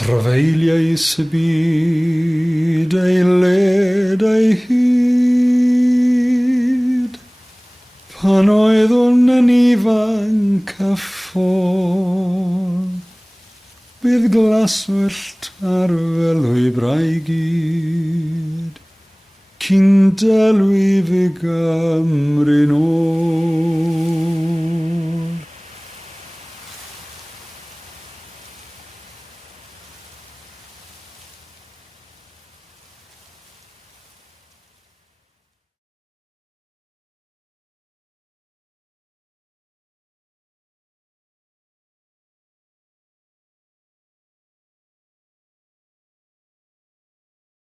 Trafeiliais y byd ei led ei hyd, pan oeddwn yn ifanc a ffôl, bydd glaswyllt ar felwy braigyd, cyn dalwyf y Gymru nôl.